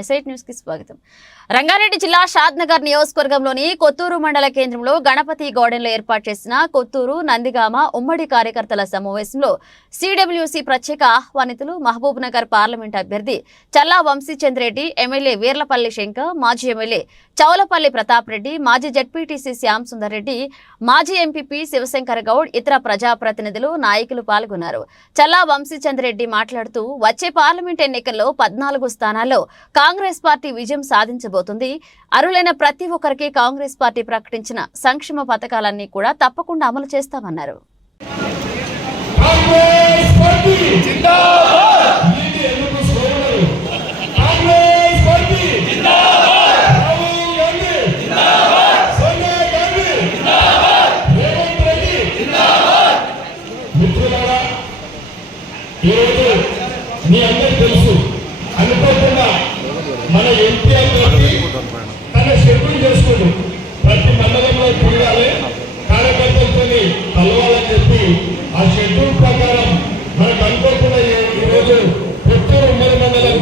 ఎస్ఐట్ news కి స్వాగతం. రంగారెడ్డి జిల్లా షాద్నగర్ నియోజకవర్గంలోని కొత్తూరు మండల కేంద్రంలో గణపతి గార్డెన్లో ఏర్పాటు చేసిన కొత్తూరు నందిగామ ఉమ్మడి కార్యకర్తల సమావేశంలో సిడబ్ల్యూసి ప్రత్యేక ఆహ్వానితులు మహబూబ్ నగర్ పార్లమెంట్ అభ్యర్థి చల్లా వంశీచంద్ర రెడ్డి, ఎమ్మెల్యే వీర్లపల్లి శంకర్, మాజీ ఎమ్మెల్యే చౌలపల్లి ప్రతాప్ రెడ్డి, మాజీ జడ్పీటీసీ శ్యామ్ సుందర్ రెడ్డి, మాజీ ఎంపీపీ శివశంకర్ గౌడ్, ఇతర ప్రజాప్రతినిధులు, నాయకులు పాల్గొన్నారు. చల్లా వంశీచంద్ర రెడ్డి మాట్లాడుతూ వచ్చే పార్లమెంట్ ఎన్నికల్లో 14 స్థానాల్లో కాంగ్రెస్ పార్టీ విజయం సాధించబోతుంది. అర్హులైన ప్రతి ఒక్కరికి కాంగ్రెస్ పార్టీ ప్రకటించిన సంక్షేమ పథకాలన్నీ కూడా తప్పకుండా అమలు చేస్తామన్నారు. మన ఎంపీ అభ్యర్థి తన షెడ్యూల్ చేసుకుంటూ ప్రతి మండలంలో తిరగాలి, కార్యకర్తలతో కలవాలని చెప్పి ఆ షెడ్యూల్ ప్రకారం మనకు అనుకోకుండా ఈరోజు కొత్తూరు ఉమ్మడి మండలం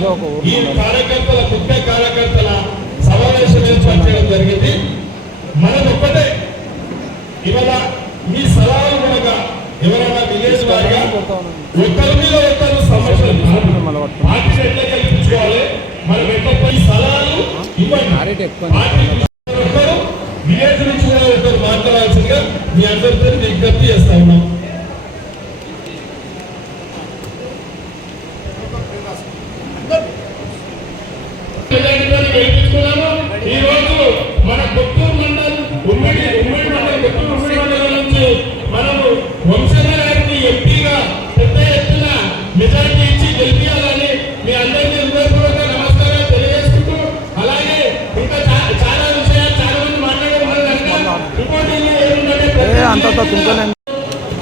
ఈ కార్యకర్తల ముఖ్య కార్యకర్తల సమావేశం ఏర్పాటు చేయడం జరిగింది. మనది ఒక్కటే, ఇవాళ మీ సలహాలు కూడా ఎవరైనా విలేజ్ వారిగా ఒకరి మీద ఒకరు సమస్యలు పార్టీని ఎట్లా కల్పించుకోవాలి, మనం ఎట్లా సలహాలు ఇవ్వండి. ఒకరు విలేజ్ నుంచి కూడా ఒకరు మాట్లాడాల్సిందిగా మీ అందరితో విజ్ఞప్తి చేస్తా ఉన్నాం. ఈ రోజు మన కొత్తూరు మండలం ఉమ్మడి మండలం కొత్తూరు ఉమ్మడి మండలం నుంచి మనము వంశన్న గారికి ఎంపీగా పెద్ద ఎత్తున మెజారిటీ ఇచ్చి గెలిపించాలని మీ అందరికీ హృదయపూర్వక నమస్కారాలు తెలియజేసుకుంటూ, అలాగే ఇంకా చాలా విషయాలు చాలా మంది మాట్లాడుతున్నారు.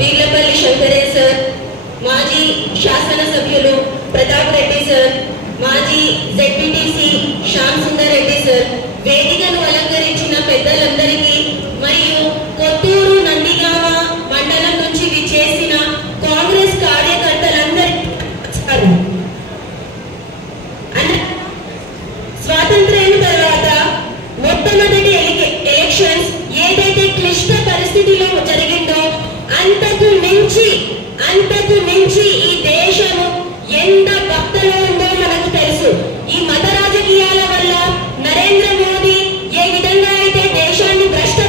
వీర్లపల్లి శంకరే సార్, మాజీ శాసనసభ్యులు ప్రతాప్ రెడ్డి సార్, మాజీ జెడ్పీటీసీ శ్యామ్ సుందర్ రెడ్డి సార్, వేదికను అలంకరించిన పెద్దలందరికీ మరియు కొత్తూరు నందిగామ మండలం నుంచి విచ్చేసిన కాంగ్రెస్ కార్యకర్తలందరికీ స్వాతంత్ర్యం తర్వాత మొట్టమొదటి ఎలక్షన్స్ ఏదైతే క్లిష్ట పరిస్థితిలో జరిగిందో అంతకు మించి ఈ దేశము ఎంత భక్తలో ఉందో మనకు తెలుసు. ఈ మత రాజకీయాల వల్ల నరేంద్ర మోదీ ఏ విధంగా అయితే దేశాన్ని భ్రష్ట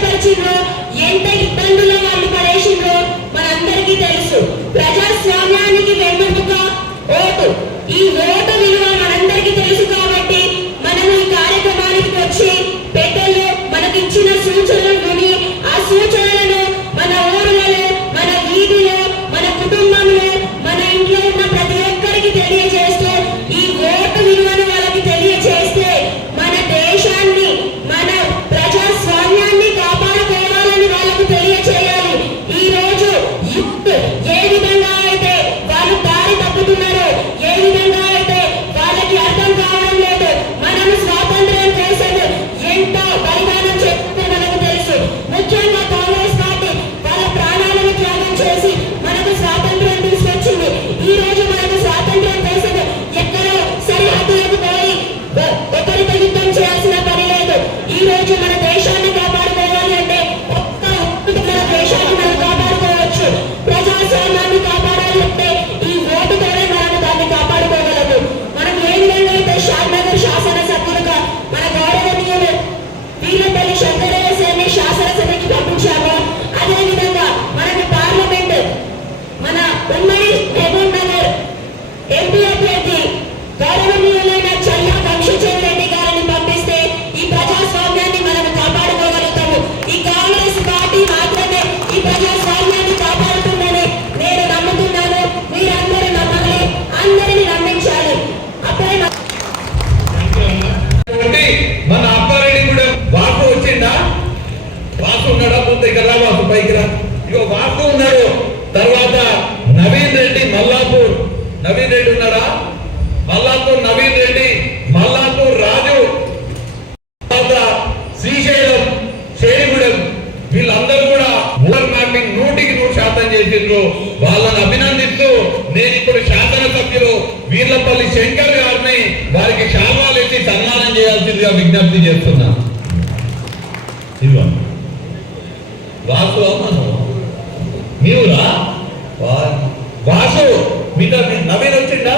విజ్ఞప్తి చేస్తున్నా. ఇదిగో వాసు నీవురా వాసు మీతో నవీన్ వచ్చిందా?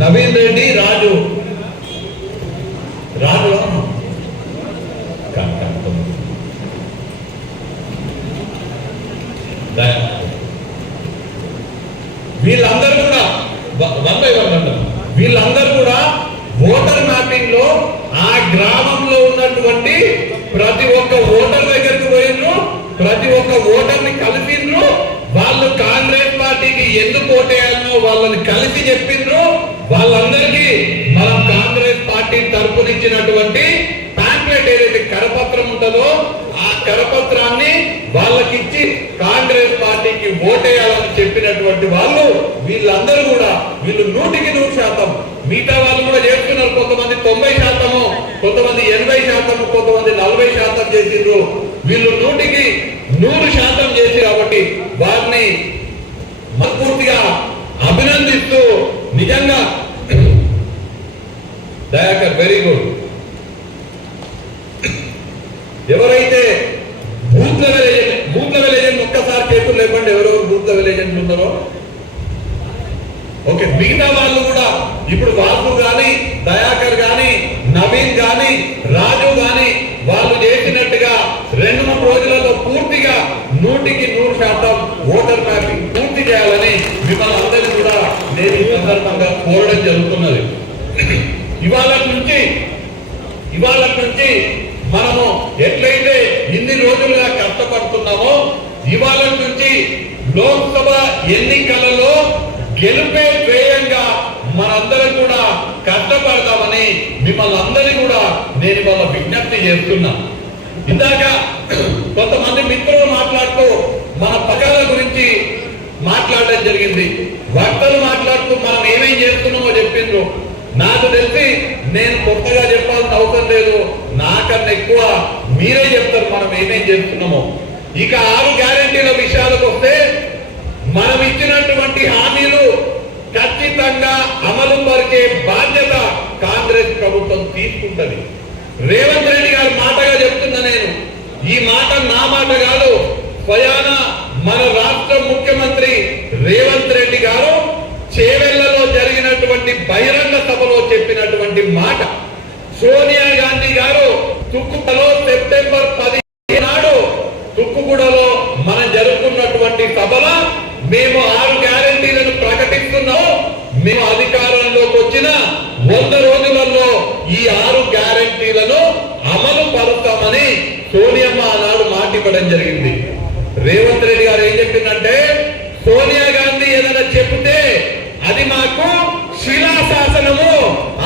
నవీన్ రెడ్డి రాజు రాజు వీళ్ళందరూ కూడా 1 by 1 అంటారు. వీళ్ళందరూ కూడా ఓటర్ మ్యాపింగ్ లో ఆ గ్రామంలో ఉన్నటువంటి ప్రతి ఒక్క ఓటర్ దగ్గరికి పోయిండ్రు, ప్రతి ఒక్క ఓటర్ని కలిపిండ్రు. వాళ్ళు కాంగ్రెస్ పార్టీకి ఎందుకు ఓటేయాలనో వాళ్ళని కలిసి చెప్పిండ్రు. వాళ్ళందరికీ మనం కాంగ్రెస్ పార్టీ తరపునిచ్చినటువంటి ప్యాంప్లెట్ ఏదైతే కరపత్రం ఉంటుందో ఆ కరపత్రాన్ని వాళ్ళకిచ్చి కాంగ్రెస్ పార్టీకి ఓటేయాలని చెప్పినటువంటి వాళ్ళు వీళ్ళందరూ కూడా వీళ్ళు 100% మిగతా వాళ్ళు కూడా చేస్తున్నారు. కొంతమంది 90%, కొంతమంది 80%, కొంతమంది 40% చేసిండ్రు. వీళ్ళు 100% చేసి కాబట్టి వారిని మనస్ఫూర్తిగా అభినందిస్తూ నిజంగా దయాకర్ వెరీ గుడ్. ఎవరైతే బూత్ లెవెల్ ఏజెంట్ ఒక్కసారి చేతులు లేకుండా ఎవరెవరు బూత్ లెవెల్ ఏజెంట్లు ఉన్నారో ఓకే. మిగతా వాళ్ళు కూడా ఇప్పుడు వాసు గాని దయాకర్ గాని నవీన్ గాని రాజు గాని వాళ్ళు చేసినట్టుగా 2-3 రోజులలో పూర్తిగా 100% ఓటర్ మ్యాపింగ్ పూర్తి చేయాలని మిమ్మల్ని అందరినీ కూడా నేను ఈ సందర్భంగా కోరడం జరుగుతున్నది. ఇవాళ నుంచి మనము ఎట్లయితే ఇన్ని రోజులుగా కష్టపడుతున్నామో ఇవాళ నుంచి లోక్సభ ఎన్నికలలో గెలుపే ధ్యేయంగా మనందరం కూడా కష్టపడతామని మిమ్మల్ని అందరినీ కూడా నేను ఇవాళ విజ్ఞప్తి చేస్తున్నా. ఇందాక కొంతమంది మిత్రులు మాట్లాడుతూ మన పథకాల గురించి మాట్లాడడం జరిగింది. వక్తలు మాట్లాడుతూ మనం ఏమేం చేస్తున్నామో చెప్పిండ్రు. నాకు తెలిసి నేను కొత్తగా చెప్పాల్సిన అవసరం లేదు, నాకన్నా ఎక్కువ మీరే చెప్తారు మనం ఏమేం చేస్తున్నామో. ఇక 6 గ్యారెంటీల విషయాలకు వస్తే మనం ఇచ్చినటువంటి హామీలు ఖచ్చితంగా అమలు పరిచే బాధ్యత కాంగ్రెస్ ప్రభుత్వం తీసుకుంటది. రేవంత్ రెడ్డి గారి మాటగా చెప్తున్నా నేను, ఈ మాట నా మాట కాదు, స్వయాన మన రాష్ట్ర ముఖ్యమంత్రి రేవంత్ రెడ్డి గారు చేవెళ్లలో జరిగినటువంటి బహిరంగ సభలో చెప్పినటువంటి మాట. సోనియా గాంధీ గారు తుక్కుగూడలో సెప్టెంబర్ 15 నాడు తుక్కుగూడలో మనం జరుపుకున్నటువంటి సభలో మేము 6 గ్యారెంటీలను ప్రకటిస్తున్నాం, మేము అధికారంలోకి వచ్చిన 100 రోజులలో ఈ 6 గ్యారెంటీలను అమలు పరుస్తామని సోనియమ్మ ఆనాడు మాట ఇవ్వడం జరిగింది. రేవంత్ రెడ్డి గారు ఏం చెప్పిందంటే, సోనియా గాంధీ ఏదైనా చెప్తే అది మాకు శిలాశాసనము,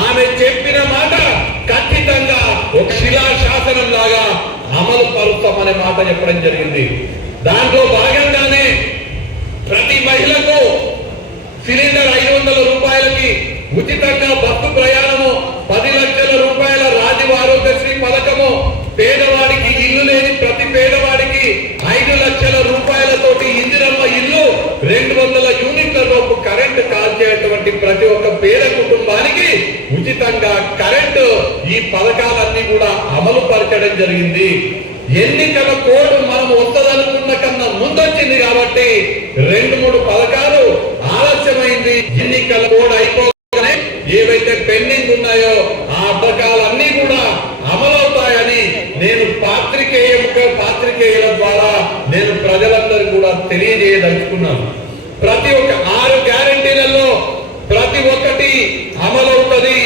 ఆమె చెప్పిన మాట ఖచ్చితంగా ఒక శిలాశాసనం లాగా అమలు పరుస్తామనే మాట చెప్పడం జరిగింది. దాంట్లో భాగంగానే ప్రతి మహిళకు సిలిండర్ 500 రూపాయలకి ఉచితంగా బస్సు ప్రయాణము, 10 లక్షల రూపాయల రాజీవ్ ఆరోగ్యశ్రీ పథకము, పేదవాడికి ఇల్లు లేని ప్రతి పేదవాడికి 5 లక్షల రూపాయలతోటి ఇందిరమ్మ ఇల్లు, 200 యూనిట్ల లోపు కరెంటు కాల్చేటువంటి ప్రతి ఒక్క పేద కుటుంబానికి ఉచితంగా కరెంటు, ఈ పథకాలన్నీ కూడా అమలు పరచడం జరిగింది. ఎన్నికల కోడ్ మనం వస్తదనుకున్న కన్నా ముందొచ్చింది కాబట్టి 2-3 పథకాలు ఆలస్యమైంది. ఎన్నికల కోడ్ అయిపోగానే ఏవైతే పెండింగ్ ఉన్నాయో ఆ పథకాలన్నీ కూడా అమలవుతాయని నేను పాత్రికేయుల ద్వారా నేను ప్రజలందరూ కూడా తెలియజేయదలుచుకున్నాను. ప్రతి ఒక్క 6 గ్యారెంటీలలో ప్రతి ఒక్కటి అమలవుతుంది.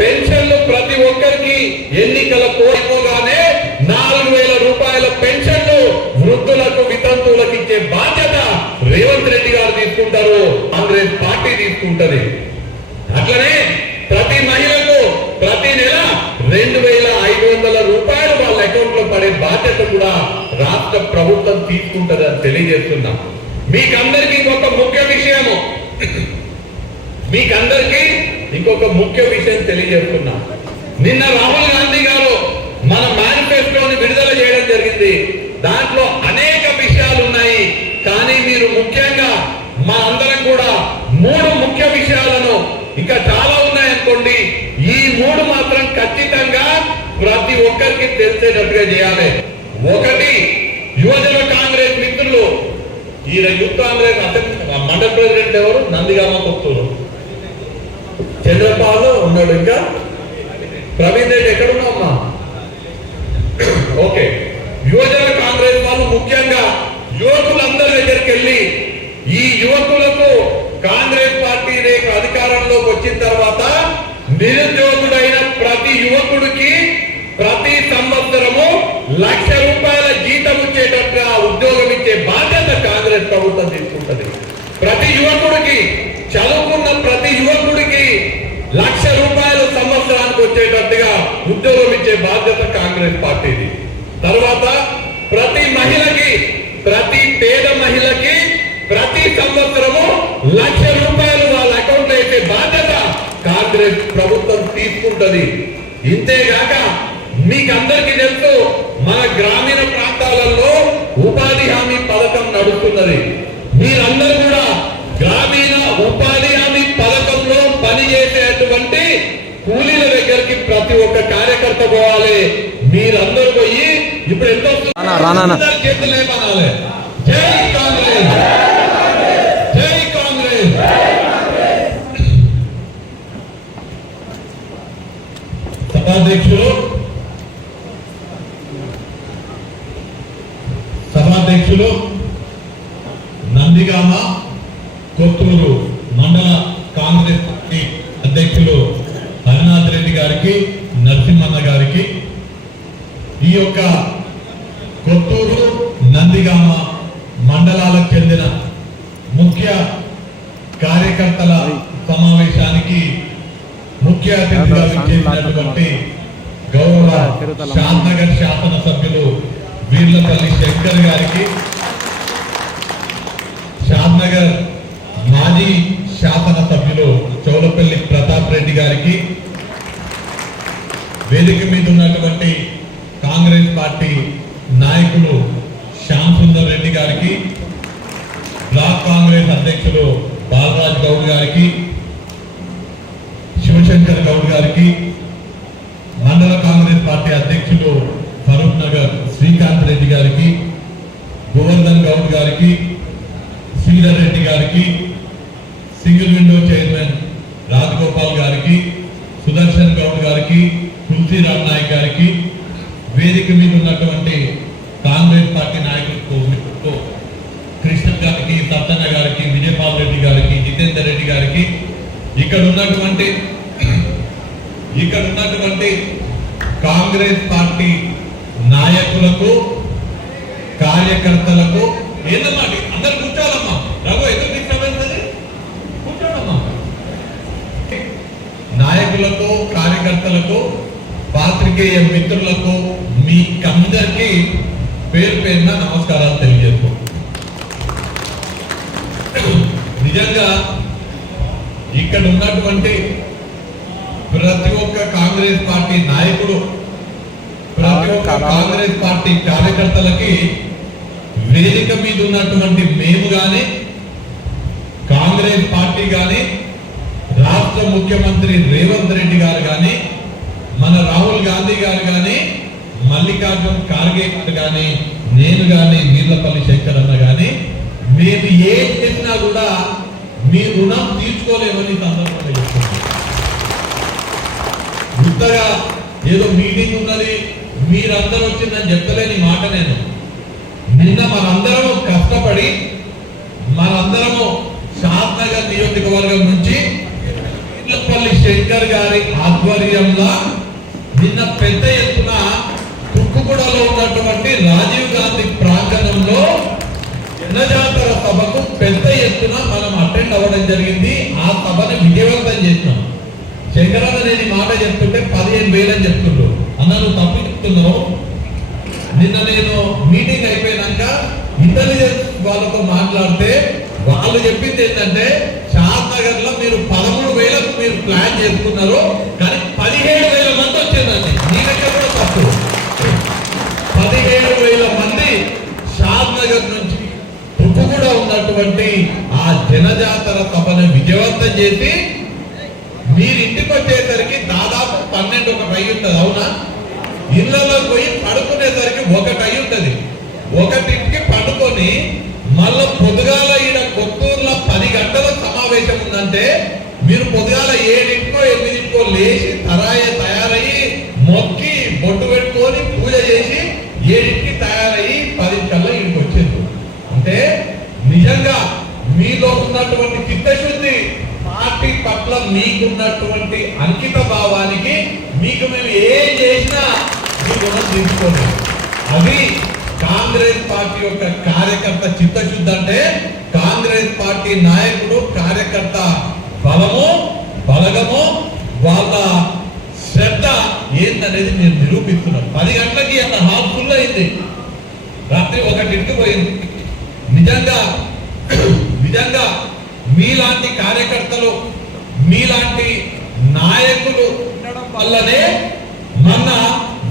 పెన్షన్లు ప్రతి ఒక్కరికి ఎన్నికల కోరిపోగానే 4,000 రూపాయల పెన్షన్లు వృద్ధులకు వితంతువులకు ఇచ్చే బాధ్యత రేవంత్ రెడ్డి గారు తీసుకుంటారు, కాంగ్రెస్ పార్టీ తీసుకుంటది. అట్లనే ప్రతి మహిళకు ప్రతి నెల 2,500 రూపాయలు వాళ్ళ అకౌంట్ లో పడే బాధ్యత కూడా రాష్ట్ర ప్రభుత్వం తీసుకుంటది అని తెలియజేస్తున్నాం. మీకందరికీ ఇంకొక ముఖ్య విషయం తెలియజేస్తున్నా. నిన్న రాహుల్ గాంధీ గారు మన మేనిఫెస్టోని విడుదల చేయడం జరిగింది. దాంట్లో అనేక విషయాలు ఉన్నాయి, కానీ మీరు ముఖ్యంగా మా అందరం కూడా 3 ముఖ్య విషయాలను, ఇంకా చాలా ఉన్నాయనుకోండి, ఈ ఖచ్చితంగా ప్రతి ఒక్కరికి తెలిసేటట్టుగా చేయాలి. ఒకటి, యువజన కాంగ్రెస్ మిత్రులు, ఈ యూత్ కాంగ్రెస్ మండల ప్రెసిడెంట్ ఎవరు? నందిగామ కొత్తూరు చంద్రపాల్ ఉన్నాడు, ఇంకా ప్రవీణ్ రెడ్డి ఎక్కడున్నామ్మా? ఓకే, యువజన కాంగ్రెస్ వాళ్ళు ముఖ్యంగా యువకులందరి దగ్గరికి వెళ్ళి ఈ యువకులకు కాంగ్రెస్ పార్టీ రేపు అధికారంలోకి వచ్చిన తర్వాత నిరుద్యోగుడైన ప్రతి యువకుడికి ప్రతి సంవత్సరము ₹1,00,000 జీతం ఇచ్చేటట్టుగా ఉద్యోగం ఇచ్చే బాధ్యత కాంగ్రెస్ ప్రభుత్వం తీసుకుంటది. ప్రతి యువకుడికి, చదువుకున్న ప్రతి యువకుడికి ₹1,00,000 సంవత్సరానికి వచ్చేటట్టుగా ఉద్యోగం ఇచ్చే బాధ్యత కాంగ్రెస్ పార్టీది. తర్వాత ప్రతి మహిళకి, ప్రతి పేద మహిళకి ప్రతి సంవత్సరము ₹1,00,000 వాళ్ళ అకౌంట్ లో వేసే బాధ్యత కాంగ్రెస్ ప్రభుత్వం తీసుకుంటది. ఇంతేగాక మీకందరికీ తెలుసు, మన గ్రామీణ ప్రాంతాలలో ఉపాధి హామీ పథకం నడుస్తున్నది. మీరందరూ కూడా గ్రామీణ ఉపాధి హామీ పథకంలో పనిచేసేటువంటి కూలీల దగ్గరికి ప్రతి ఒక్క కార్యకర్త పోవాలి. మీరందరూ పోయి ఇప్పుడు ఎంతో చేతులు ఏమనాలి, జై కాంగ్రెస్, జై కాంగ్రెస్. సభాధ్యక్షులు నందిగామ కొత్తూరు మండల కాంగ్రెస్ పార్టీ అధ్యక్షులు హరినాథ్ రెడ్డి గారికి, నరసింహన్న గారికి, ఈ యొక్క కొత్తూరు నందిగామ మండలాలకు చెందిన ముఖ్య కార్యకర్తల సమావేశానికి ముఖ్య అతిథిగా విచ్చేసినటువంటి గౌరవ షాద్నగర్ శాసనసభ్యులు వీర్లపల్లి శంకర్ గారికి, షాద్నగర్ మాజీ శాసనసభ్యులు చౌలపల్లి ప్రతాప్ రెడ్డి గారికి, వేదిక మీద ఉన్నటువంటి కాంగ్రెస్ పార్టీ నాయకులు శ్యామ్ సుందర్ రెడ్డి గారికి, బ్లాక్ కాంగ్రెస్ అధ్యక్షులు బాలరాజ్ గౌడ్ గారికి, శివశంకర్ గౌడ్ గారికి, మండల కాంగ్రెస్ పార్టీ అధ్యక్షులు ఫరూక్ నగర్ శ్రీకాంత్ రెడ్డి గారికి, గోవర్ధన్ గౌడ్ గారికి, శ్రీధర్ రెడ్డి గారికి, సింగిల్ విండో చైర్మన్ రాజగోపాల్ గారికి, సుదర్శన్ గౌడ్ గారికి, తులసిరామ్ నాయక్ గారికి, వేదిక మీద ఉన్నటువంటి కాంగ్రెస్ పార్టీ నాయకులకు కృష్ణ గారికి, సత్తన్న గారికి, విజయపాల్ రెడ్డి గారికి, జితేందర్ రెడ్డి గారికి, ఇక్కడ ఉన్నటువంటి కాంగ్రెస్ పార్టీ నాయకులకు, కార్యకర్తలకు, ఏందమ్మా అందరు కూర్చోవాలమ్మా, రఘు ఎందుకు డిస్టర్బెన్స్, కూర్చోడమ్మా. నాయకులకు, కార్యకర్తలకు, పాత్రికేయ మిత్రులకు మీకందరికీ పేరు పేరున నమస్కారాలు తెలియజేస్తూ, నిజంగా ఇక్కడ ఉన్నటువంటి ప్రతి ఒక్క కాంగ్రెస్ పార్టీ నాయకుడు, ప్రతి ఒక్క కాంగ్రెస్ పార్టీ కార్యకర్తలకి వేదిక మీద ఉన్నటువంటి మేము గాని, కాంగ్రెస్ పార్టీ గాని, రాష్ట్ర ముఖ్యమంత్రి రేవంత్ రెడ్డి గారు గాని, మన రాహుల్ గాంధీ గారు గాని, మల్లికార్జున్ ఖార్గే గారు గాని, నేను గాని, వీర్లపల్లి శంకర్ అన్న గాని, మేము ఏం చేసినా కూడా మీ రుణం తీర్చుకోలేమని సందర్భంగా చెప్తున్నాను. గుర్తగా ఏదో మీటింగ్ ఉన్నది, మీరందరూ వచ్చిందని చెప్తలేని మాట నేను. నిన్న మనందరము కష్టపడి, మనందరము షాద్నగర్ నియోజకవర్గం నుంచి వీర్లపల్లి శంకర్ గారి ఆధ్వర్యంలో నిన్న పెద్ద ఎత్తున తుక్కుగూడలో ఉన్నటువంటి రాజీవ్ గాంధీ ప్రాంగణంలో జనజాతర సభకు పెద్ద ఎత్తున మనం అటెండ్ అవ్వడం జరిగింది. ఆ సభని విజయవంతం చేసినాం. శంకరన్న నేను ఈ మాట చెప్తుంటే 15,000 అని చెప్తుండ్రు. అన్న నువ్వు తప్పు చెప్తున్నావు. నిన్న నేను మీటింగ్ అయిపోయినాక ఇంటెలిజెన్స్ వాళ్ళతో మాట్లాడితే వాళ్ళు చెప్పింది ఏంటంటే, షాద్నగర్ లో మీరు 13,000కు మీరు ప్లాన్ చేసుకున్నారు, కానీ 17,000 మంది వచ్చిందండి. మీ దగ్గర కూడా తప్పు. 17,000 మంది షాద్నగర్ నుంచి తుక్కుగూడ ఉన్నటువంటి ఆ జనజాతర సభను విజయవంతం చేసి మీరు ఇంటికి వచ్చేసరికి దాదాపు 12 అయి ఉంటుంది, అవునా? ఇళ్లలో పోయి పడుకునేసరికి 1 అయి ఉంటుంది. 1కి పడుకొని మళ్ళీ పొద్దుగాల ఈడ కొత్తూరులో 10 గంటల సమావేశం ఉందంటే మీరు పొద్దుగాల 7కో 8కో లేచి తయారయ్యి మొక్కి బొట్టు పెట్టుకొని పూజ చేసి 7కి తయారయ్యి 10 కల్లా ఇంటికి వచ్చేది. అంటే నిజంగా మీలో ఉన్నటువంటి చిత్తశుద్ధి, పార్టీ పట్ల మీకున్నటువంటి అంకిత భావానికి మీకు మేము ఏం చేసినా మీ రుణం తీసుకోలేదు. అది కాంగ్రెస్ పార్టీ యొక్క కార్యకర్త చిత్తశుద్ధి. అంటే కాంగ్రెస్ పార్టీ నాయకుడు కార్యకర్త బలము బలగము వాళ్ళ శ్రద్ధ ఏందనేది నేను నిరూపిస్తున్నాను. 10 గంటలకి అంత హాల్ ఫుల్ అయింది, రాత్రి 1కి పోయింది. నిజంగా మీలాంటి కార్యకర్తలు, మీలాంటి నాయకులు ఉండడం వల్లనే మన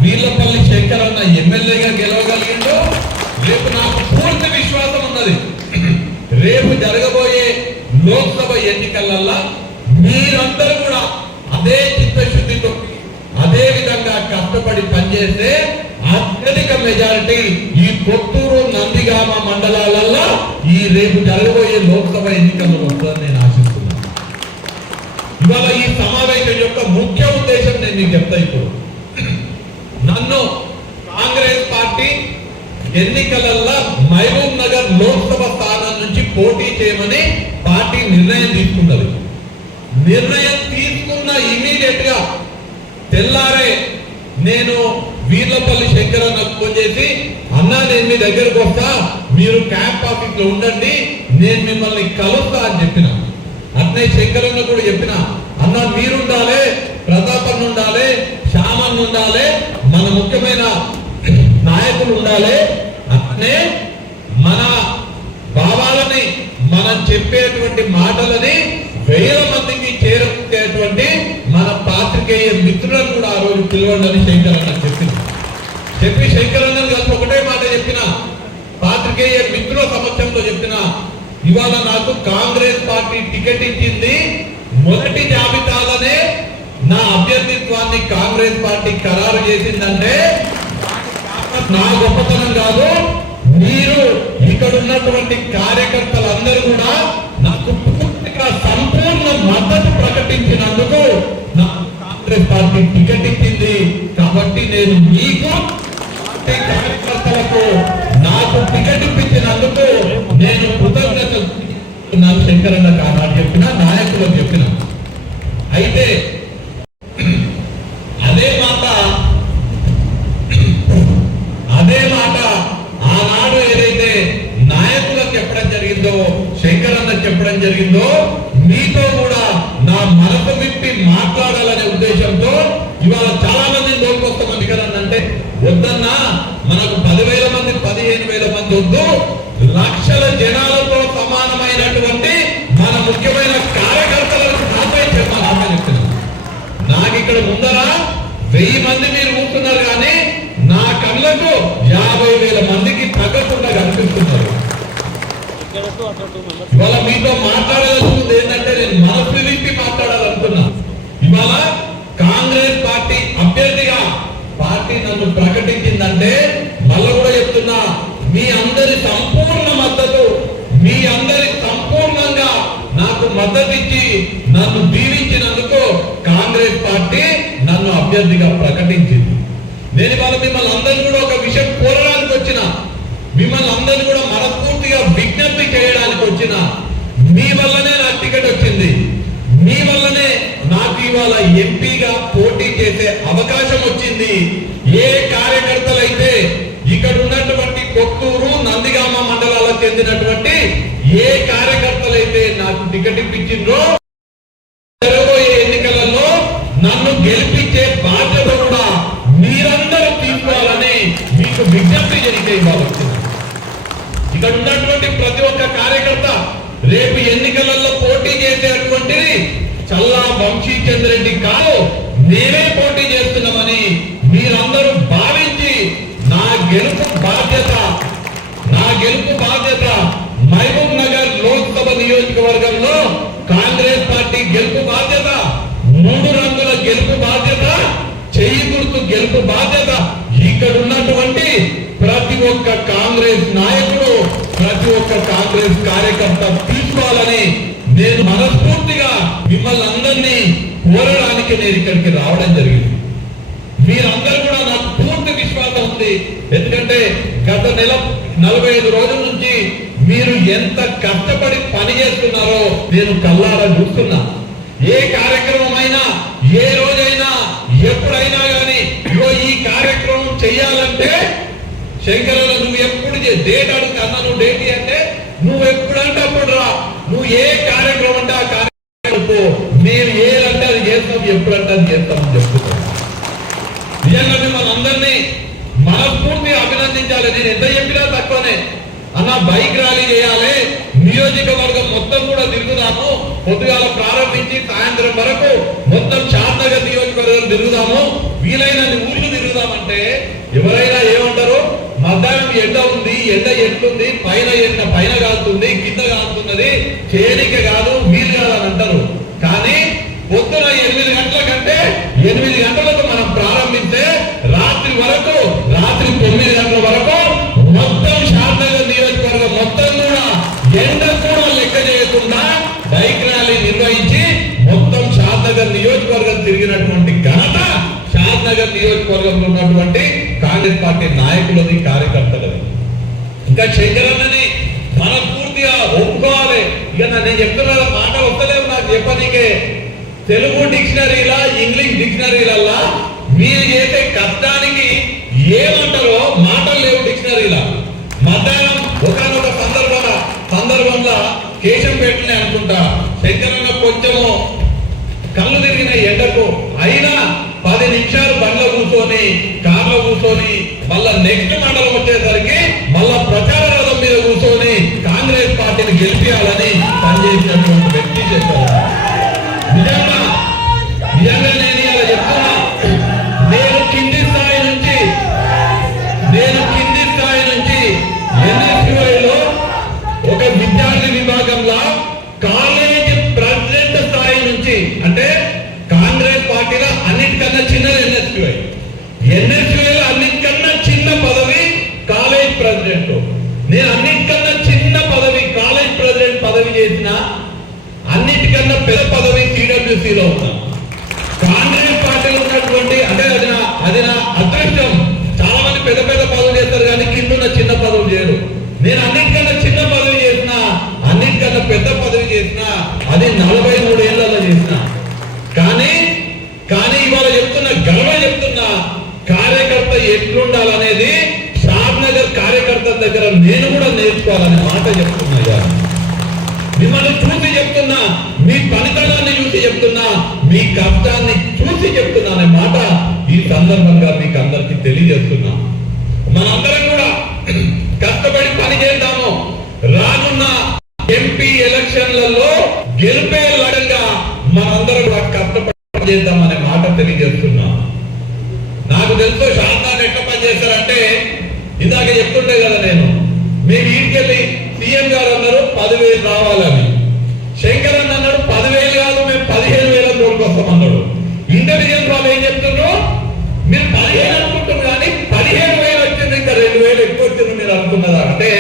వీర్లపల్లి శంకర్ అన్న ఎమ్మెల్యేగా గెలవగలిగిండు. రేపు నాకు పూర్తి విశ్వాసం ఉన్నది, రేపు జరగబోయే లోక్సభ ఎన్నికలల్లో మీరందరూ కూడా అదే చిత్తశుద్ధితో అదే విధంగా కష్టపడి పనిచేస్తే అత్యధిక మెజారిటీ ఈ కొత్తూరు నందిగామ మండలాలలో ఈ రేపు జరగబోయే లోక్సభ ఎన్నికల్లో వస్తుందని నేను ఆశిస్తున్నాను. ఇవాళ ఈ సమావేశం యొక్క ముఖ్య ఉద్దేశం నేను మీకు చెప్తా. ఇప్పుడు నన్ను కాంగ్రెస్ పార్టీ ఎన్నికలలో మహబూబ్ నగర్ లోక్సభ స్థానం నుంచి పోటీ చేయమని పార్టీ నిర్ణయం తీసుకున్నది. నిర్ణయం తీసుకున్న ఇమీడియట్ గా తెల్లారే నేను వీర్లపల్లి శంకర్ అన్నకు ఫోన్ చేసి, అన్నా నేను మీ దగ్గరకు వస్తా, మీరు క్యాంప్ ఆఫీస్ లో ఉండండి, నేను మిమ్మల్ని కలుస్తా అని చెప్పిన. అట్నే శంకర్ అన్న కూడా చెప్పిన, అన్న మీరుండాలి, ప్రతాపన్ ఉండాలి, శ్యామన్ ఉండాలి, మన ముఖ్యమైన నాయకులు ఉండాలి. అట్నే మన భావాలని మనం చెప్పేటువంటి మాటలని 1000 మందికి చేరుకునేటువంటి మన పాత్రికేయ మిత్రులను కూడా ఆ రోజు పిలవండి శంకర్ అన్న చెప్పి శంకర్ అన్న కలిసి ఒకటే మాట చెప్పిన, పాత్రికేయ మిత్రుల సమక్షంలో చెప్పిన, ఇవాళ నాకు కాంగ్రెస్ పార్టీ టికెట్ ఇచ్చింది, మొదటి జాబితాలనే నా అభ్యర్థిత్వాన్ని కాంగ్రెస్ పార్టీ ఖరారు చేసిందంటే నా గొప్పతనం కాదు, మీరు ఇక్కడ ఉన్నటువంటి కార్యకర్తలందరూ కూడా నాకు పూర్తిగా సంపూర్ణ మద్దతు ప్రకటించినందుకు నాకు కాంగ్రెస్ పార్టీ టికెట్ ఇచ్చింది. కాబట్టి నేను మీకు కార్యకర్తలకు నాకు టికెట్ ఇప్పించినందుకు నేను కృతజ్ఞతలు శంకరన్న కానాడు చెప్పిన, నాయకులకు చెప్పిన. అయితే అదే మాట ఆనాడు ఏదైతే నాయకులకు చెప్పడం జరిగిందో, శంకరన్నకు చెప్పడం జరిగిందో, మీతో కూడా నా మనసు విప్పి మాట్లాడాలనే ఉద్దేశంతో ఇవాళ చాలా మంది తోలుకొస్తామంది కదంటే, వద్దన్నా మనకు 10,000 మంది 15,000 మంది వద్దు, లక్షల జనాలతో సమానమైనటువంటి మన ముఖ్యమైన కార్యకర్తలకు నాపై చెప్పాలని చెప్తున్నాను. నాకు ఇక్కడ ముందర 1000 మంది మీరు కూర్చున్నారు, కానీ నా కళ్ళకు 50,000 మందికి తగ్గకుండా కనిపిస్తున్నారు. ఇవాళ మీతో మాట్లాడాలనుకుంది ఏంటంటే, నేను మనసు విప్పి మాట్లాడాలనుకున్నా. ఇవాళ కాంగ్రెస్ పార్టీ అభ్యర్థిగా పార్టీ నన్ను ప్రకటించిందంటే, మళ్ళీ కూడా చెప్తున్నా, మీ అందరి సంపూర్ణ మద్దతు, మీ అందరి సంపూర్ణంగా నాకు మద్దతు ఇచ్చి నన్ను దీవించినందుకు కాంగ్రెస్ పార్టీ నన్ను అభ్యర్థిగా ప్రకటించింది. నేను ఇవాళ మిమ్మల్ని అందరినీ కూడా ఒక విషయం కోరడానికి వచ్చిన, మిమ్మల్ని అందరినీ కూడా మనస్ఫూర్తిగా విజ్ఞప్తి చేయడానికి వచ్చిన. మీ వల్లనే నాకు టికెట్ వచ్చింది, మీ వల్లనే నాకు ఇవాళ ఎంపీగా పోటీ చేసే అవకాశం వచ్చింది. ఏ కార్యకర్తలైతే ఇక్కడ ఉన్నటువంటి కొత్తూరు నందిగామ మండలాలకు చెందినటువంటి ఏ కార్యకర్తలైతే నాకు టికెట్ ఇప్పించిండ్రో, జరగబోయే ఎన్నికలలో నన్ను గెలిపించే బాధ్యత కూడా మీరందరూ తీసుకోవాలని మీకు విజ్ఞప్తి జరిగే ఇవ్వాలి. ఇక్కడ ఉన్నటువంటి ప్రతి ఒక్క కార్యకర్త రేపు ఎన్నికలలో పోటీ చేసేటువంటిది చల్లా వంశీచంద్ర రెడ్డి కాదు, నేనే పోటీ చేస్తున్నామని మీరందరూ భావించి నా గెలుపు బాధ్యత మహబూబ్ నగర్ లోక్సభ నియోజకవర్గంలో కాంగ్రెస్ పార్టీ గెలుపు బాధ్యత 3 రంగుల గెలుపు బాధ్యత, చెయ్యి గుర్తు గెలుపు బాధ్యత ఇక్కడ ఉన్నటువంటి ప్రతి ఒక్క కాంగ్రెస్ నాయకుడు, ప్రతి ఒక్క కాంగ్రెస్ కార్యకర్త తీసుకోవాలని నేను మనస్ఫూర్తిగా మిమ్మల్ని అందరినీ కోరడానికి నేను ఇక్కడికి రావడం జరిగింది. మీరందరూ కూడా నాకు పూర్తి విశ్వాసం ఉంది. ఎందుకంటే గత 45 రోజుల నుంచి మీరు ఎంత కష్టపడి పని చేస్తున్నారో నేను కళ్ళారా చూస్తున్నా. ఏ కార్యక్రమం అయినా, ఏ రోజైనా, ఎప్పుడైనా కానీ ఈ కార్యక్రమం చెయ్యాలంటే శంకరన్న నువ్వు ఎప్పుడు డేట్ అడుగుతా అన్న, నువ్వు డేట్ అంటే నువ్వు ఎప్పుడంటే అప్పుడు రా, నువ్వు ఏ కార్యక్రమం అంటే ఆ కార్యక్రమం మీరు ఏదంటే అది చేస్తాం, ఎప్పుడంటే అది చేస్తామని చెప్తున్నాను. నిజంగా మిమ్మల్ని అందరినీ మనస్ఫూర్తిగా అభినందించాలి. నేను ఎంత చెప్పినా తక్కువనే. అన్న బైక్ ర్యాలీ చేయాలి, నియోజకవర్గం మొత్తం కూడా తిరుగుదాము, పొద్దుగాల ప్రారంభించి సాయంత్రం వరకు మొత్తం షాద్నగర్ నియోజకవర్గం తిరుగుదాము, వీలైనన్ని ఊళ్ళు తిరుగుదామంటే ఎవరైనా ఏమంటారు, మధ్యాహ్నం ఎండ ఉంది, ఎండ ఎట్లుంది, పైన కాలుతుంది, కింద కాలుతున్నది, చేనిక కాదు, వీలు కాదని అంటారు. కానీ పొద్దున 8 గంటల కంటే 8 గంటలకు మనం ప్రారంభిస్తే రాత్రి 9 గంటల వరకు మొత్తం షాద్నగర్ నియోజకవర్గం మొత్తం కూడా ఎండ కూడా లెక్క చేయకుండా బైక్ ర్యాలీ నిర్వహించి మొత్తం షాద్నగర్ నియోజకవర్గం తిరిగినటువంటి ఘనత షాద్నగర్ నియోజకవర్గంలో ఉన్నటువంటి కాంగ్రెస్ పార్టీ నాయకులది, కార్యకర్తలది. ఇంకా శంకరన్నని మనస్ఫూర్తిగా ఒప్పుకోవాలి. ఇక నేను చెప్తున్నా మాట వస్తలేవు నాకు చెప్పనీకే. తెలుగు డిక్షనరీలా, ఇంగ్లీష్ డిక్షనరీలల్లా మీరు చేసే కష్టానికి ఏమంటారో మాటలు లేవు డిక్షనరీలా. మధ్యాహ్నం ఒకనొక సందర్భంలో కేశంపేటనే అనుకుంటా శంకరన్న కొంచెము కళ్ళు తిరిగిన ఎండకు అయినా 10 నిమిషాలు బండ్లో కూర్చొని, కార్లో కూర్చొని, మళ్ళా నెక్స్ట్ మండలం వచ్చేసరికి మళ్ళా ప్రచార రథం మీద కూర్చొని కాంగ్రెస్ పార్టీని గెలిపించాలని పనిచేసినటువంటి వ్యక్తి చెప్పారు. నిజంగా నేను ఇలా చెప్తున్నా. నేను కింది స్థాయి నుంచి NSUIలో ఒక విద్యార్థి విభాగంలో కాలేజ్ ప్రెసిడెంట్ స్థాయి నుంచి, అంటే కాంగ్రెస్ పార్టీలో అన్నిటికన్నా చిన్నది NSUIలో అన్నిటికన్నా చిన్న పదవి కాలేజ్ ప్రెసిడెంట్. నేను అన్నిటికన్నా చిన్న పదవి కాలేజ్ ప్రెసిడెంట్ పదవి చేసిన, అన్నిటికన్నా పెద్ద పదవి CWCలో ఉన్నా. కాంగ్రెస్ పార్టీలో ఉన్నటువంటి అంటే అది నా అదృష్టం. చాలా మంది పెద్ద పదవులు చేస్తారు కానీ కింద చిన్న పదవులు చేయరు. నేను అన్నిటికన్నా చిన్న పదవి చేసిన, అన్నిటికన్నా పెద్ద పదవి చేసిన, అది 43 ఏళ్లలో చేసిన. కానీ ఇవాళ చెప్తున్నా కార్యకర్త ఎట్లుండాలనేది షాద్నగర్ కార్యకర్తల దగ్గర నేను కూడా నేర్చుకోవాలనే మాట చెప్తున్నా. మిమ్మల్ని చూసి చెప్తున్నా, మీ పనితనాన్ని చూసి చెప్తున్నా, మీ కష్టాన్ని చూసి చెప్తున్నా అనే మాట ఈ సందర్భంగా మీకు అందరికీ తెలియజేస్తున్నా. మనందరం కూడా కష్టపడి పని చేద్దాము. రానున్న MP ఎలక్షన్లలో గెలిపే లడంగా మనందరం కూడా కష్టపడి పని చేద్దామనే మాట తెలియజేస్తున్నా. నాకు తెలుసు షాద్నగర్ ఎట్లా పని చేస్తారంటే, ఇందాక చెప్తుంటే కదా నేను, మేము ఇంటికెళ్ళి సీఎం గారు అన్నారు 10,000 రావాలని, శంకరన్న అన్నాడు 10,000 కాదు మేము 15,000 తోడుకొస్తాం అన్నాడు. ఇంటెలిజెన్స్ వాళ్ళు ఏం చెప్తున్నారు, మీరు 15 అనుకుంటున్నారు కానీ 15,000 వచ్చింది, ఇంకా 2,000 ఎక్కువ వచ్చింది మీరు అనుకున్నదా అంటే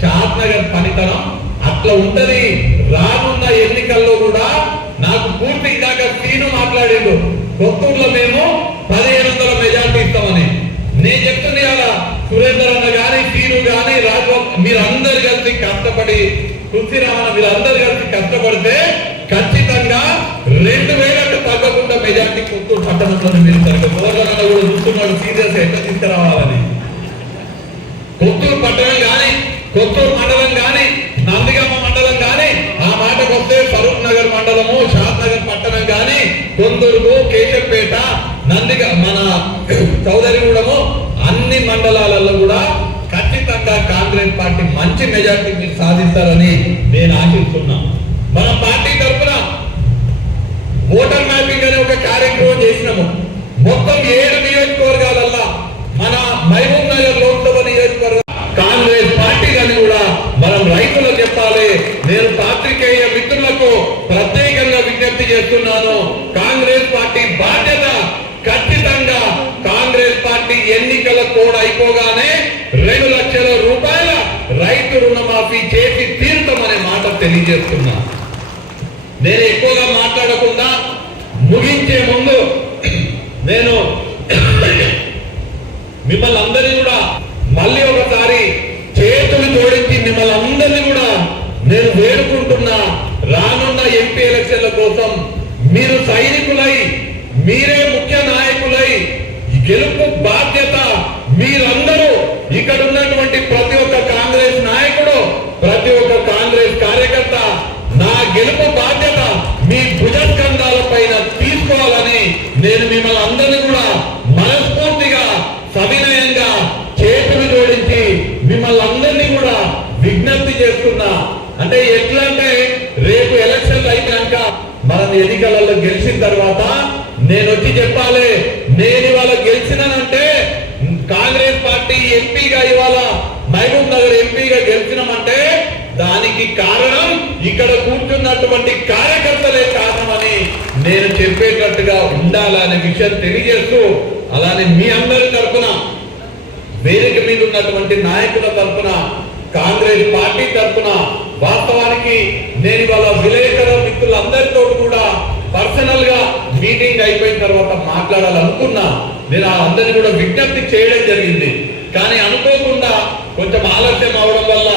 షాద్నగర్ పనితనం అట్లా ఉంటది. రానున్న ఎన్నికల్లో కూడా నాకు పూర్తి ఇందాక సీను మాట్లాడిండు, కొత్తూరులో మేము 1,500 మెజార్టీ ఇస్తామని. నేను చెప్తుంది కదా, సురేందర్ అన్న గాని, సీను గాని, మీరందరు కలిసి కష్టపడి, తులసిరామన్న మీరందరూ కలిసి కష్టపడితే ఖచ్చితంగా 2,000కు తగ్గకుండా మెజార్టీ కొత్తూరు పట్టణంలో మీరు సరిగ్గా గోవర్ధన కూడా చూస్తున్నాడు సీరియస్ ఎట్లా తీసుకురావాలని. కొత్తూరు పట్టణం కానీ, కొత్తూరు మండలం కానీ, నందిగామ మండలం కానీ, ఆ మాటకు వస్తే ఫరూక్ నగర్ మండలము, షాద్నగర్ పట్టణం కానీ, కొందరు, కేశంపేట, మన చౌదరిగూడము, అన్ని మండలాలలో కూడా ఖచ్చితంగా కాంగ్రెస్ పార్టీ మంచి మెజార్టీ మీరు సాధిస్తారని నేను ఆశిస్తున్నా. మన పార్టీ తరఫున ఓటర్ మ్యాపింగ్ అనే ఒక కార్యక్రమం చేసినాము. మొత్తం 7 నియోజకవర్గాలల్లో మన మహబూబ్ నగర్ లోక్సభ నియోజకవర్గం కాంగ్రెస్ పార్టీ అని కూడా మనం రైతులకు చెప్పాలి. నేను పాత్రికేయ మిత్రులకు ప్రత్యేకంగా విజ్ఞప్తి చేస్తున్నాను. కాంగ్రెస్ ఎన్నికల కోడ్ అయిపోగానే 2 లక్షల రూపాయల రైతు రుణమాఫీ చేసి తీరుతామనే మాట తెలియజేస్తున్నా. నేను ఎక్కువగా మాట్లాడకుండా ముగించే ముందు నేను మిమ్మల్ని అందరినీ కూడా మళ్ళీ ఒకసారి చేతులు జోడించి మిమ్మల్ని అందరినీ కూడా నేను వేడుకుంటున్నా. రానున్న ఎంపీ ఎలక్షన్ల కోసం మీరు సైనికులై, మీరే ముఖ్య నాయకులై, గెలుపు బాధ్యత మీరందరూ, ఇక్కడ ఉన్నటువంటి ప్రతి ఒక్క కాంగ్రెస్ నాయకుడు, ప్రతి ఒక్క కాంగ్రెస్ కార్యకర్త నా గెలుపు బాధ్యత మీ భుజస్కంధాల పైన తీసుకోవాలని నేను మిమ్మల్ని అందరినీ కూడా మనస్ఫూర్తిగా సవినయంగా చేతులు జోడించి మిమ్మల్ని అందరినీ కూడా విజ్ఞప్తి చేస్తున్నా. అంటే ఎట్లా అంటే రేపు ఎలక్షన్లు అయినాక మనం ఎన్నికలలో గెలిచిన తర్వాత నేను వచ్చి చెప్పాలి, నేను ఇవాళ గెలిచినానంటే కాంగ్రెస్ పార్టీ ఎంపీగా ఇవాళ మహబూబ్ నగర్ ఎంపీగా గెలిచినామంటే దానికి కారణం ఇక్కడ కూర్చున్నటువంటి కార్యకర్తలే కారణమని నేను చెప్పేటట్టుగా ఉండాలనే విషయం తెలియజేస్తూ, అలానే మీ అందరి తరఫున, వేదిక మీద ఉన్నటువంటి నాయకుల తరఫున, కాంగ్రెస్ పార్టీ తరఫున, వాస్తవానికి నేను ఇవాళ విలేకరుల మిత్రులందరితో కూడా పర్సనల్ గా మీటింగ్ అయిపోయిన తర్వాత మాట్లాడాలనుకున్నా. నేను అందరినీ కూడా విజ్ఞప్తి చేయడం జరిగింది. కానీ అనుకోకుండా కొంచెం ఆలస్యం అవడం వల్ల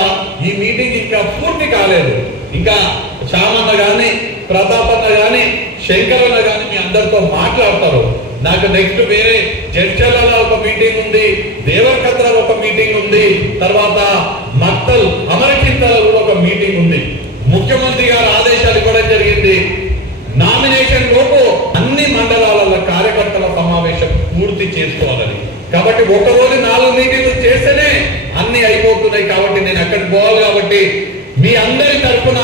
ఈ మీటింగ్ ఇంకా పూర్తి కాలేదు. ఇంకా శ్యామన్న గాని, ప్రతాపన్న గాని, శంకరన్న గాని మీ అందరితో మాట్లాడతారు. నాకు నెక్స్ట్ వేరే చర్చలలో ఒక మీటింగ్ ఉంది, దేవరకద్రలో ఒక మీటింగ్ ఉంది, తర్వాత మత్తల్ అమరచింతలో కూడా ఒక మీటింగ్ ఉంది. ముఖ్యమంత్రి గారు ఆదేశాలు ఇవ్వడం జరిగింది, నామినేషన్ లోపు అన్ని మండలాల కార్యకర్తల సమావేశం పూర్తి చేసుకోవాలని. కాబట్టి ఒక రోజు 4 మీటింగ్లు చేస్తేనే అన్ని అయిపోతున్నాయి. కాబట్టి నేను అక్కడికి పోవాలి. కాబట్టి మీ అందరి తరఫున,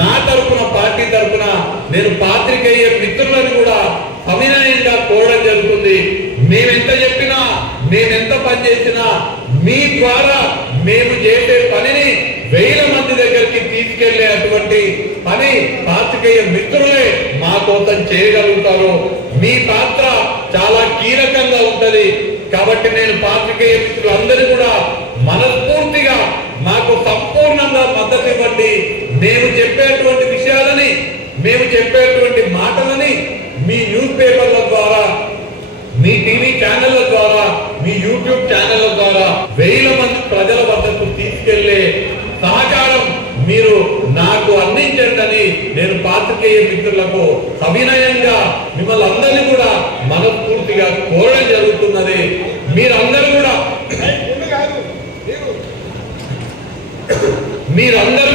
నా తరఫున, పార్టీ తరఫున నేను పాత్రికేయ మిత్రులను కూడా అవినయంగా కోరడం జరుగుతుంది. మేమెంత చెప్పినా, మేమెంత పని చేసినా మీ ద్వారా మేము చేసే పనిని 1000 మంది దగ్గరికి తీసుకెళ్లే అటువంటి పని పాత్రికేయ మిత్రులే మా కోసం చేయగలుగుతారు. మీ పాత్ర చాలా కీలకంగా ఉంటది. కాబట్టి నేను పాత్రికేయ మిత్రులందరూ కూడా మనస్ఫూర్తిగా మాకు సంపూర్ణంగా మద్దతు ఇవ్వండి. మేము చెప్పేటువంటి విషయాలని, మేము చెప్పేటువంటి మాటలని మీ న్యూస్ పేపర్ల ద్వారా, మీ టీవీ ఛానళ్ల ద్వారా, మీ యూట్యూబ్ ఛానళ్ల ద్వారా 1000 మంది ప్రజల వద్దకు తీసుకెళ్లే సహకారం మీరు నాకు అందించండి. నేను పాత్రికేయ మిత్రులకు సవినయంగా మిమ్మల్ని అందరినీ కూడా మనస్ఫూర్తిగా కోరడం జరుగుతున్నది. మీరందరూ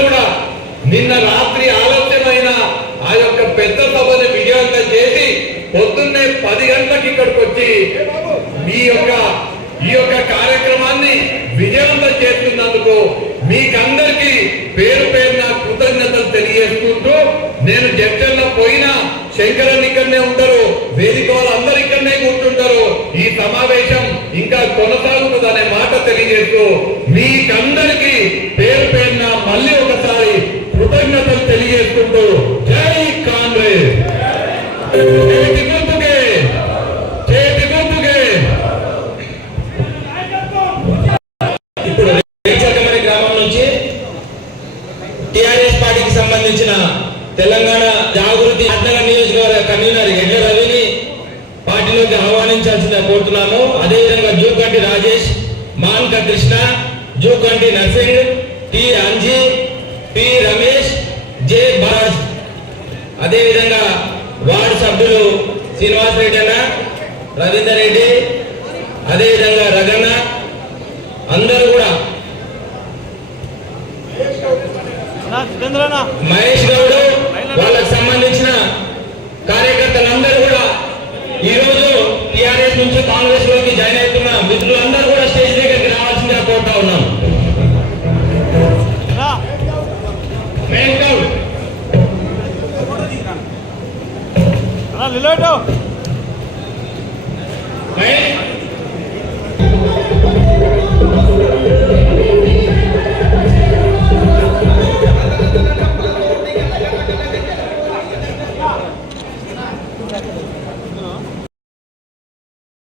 కూడా నిన్న రాత్రి ఆలస్యమైన ఆ యొక్క పెద్ద సభను విజయవంతం చేసి పొద్దున్నే 10 గంటలకు ఇక్కడికి వచ్చి ఈ యొక్క కార్యక్రమాన్ని విజయవంతం చేస్తున్నందుకు మీకందరికీ పేరు పేరున కృతజ్ఞతలు తెలియజేసుకుంటూ, నేను జడ్చల్లో పోయినా శంకరన్ ఇక్కడనే ఉంటారు, వేదిక వాళ్ళందరూ ఇక్కడనే కూర్చుంటారు. ఈ సమావేశం ఇంకా కొనసాగుతుందనే మాట తెలియజేస్తూ మీకందరికీ పేరు పేరున మళ్ళీ ఒకసారి కృతజ్ఞతలు తెలియజేసుకుంటూ జై కాంగ్రెస్. చేతి గుర్తుకే, చేతి గుర్తుకే. ఇప్పుడు రేచకమరి గ్రామం నుంచి టిఆర్ఎస్ పార్టీకి సంబంధించిన తెలంగాణ జాగృతి అడ్నగర్ నియోజకవర్గ కన్వీనర్ ఎడ్ల రవిని పార్టీలోకి ఆహ్వానించాల్సిన కోరుతున్నాము. అదేవిధంగా Jukanti Rajesh, Manka Krishna, Jukanti Narsing, T Anji, P Ramesh, J Bharat, అదేవిధంగా వార్డు సభ్యులు శ్రీనివాస్ రెడ్డి అన్న, రవీందర్ రెడ్డి, అదేవిధంగా రగన్న, అందరూ కూడా, మహేష్ గౌడ్, వాళ్ళకు సంబంధించిన కార్యకర్తలందరూ కూడా ఈరోజు టిఆర్ఎస్ నుంచి కాంగ్రెస్ లోకి జాయిన్ అవుతున్న మిత్రులందరూ కూడా స్టేజ్ దగ్గరికి రావాల్సిందిగా కోరుతా ఉన్నాం. మహేష్ గౌడ్ మహేష్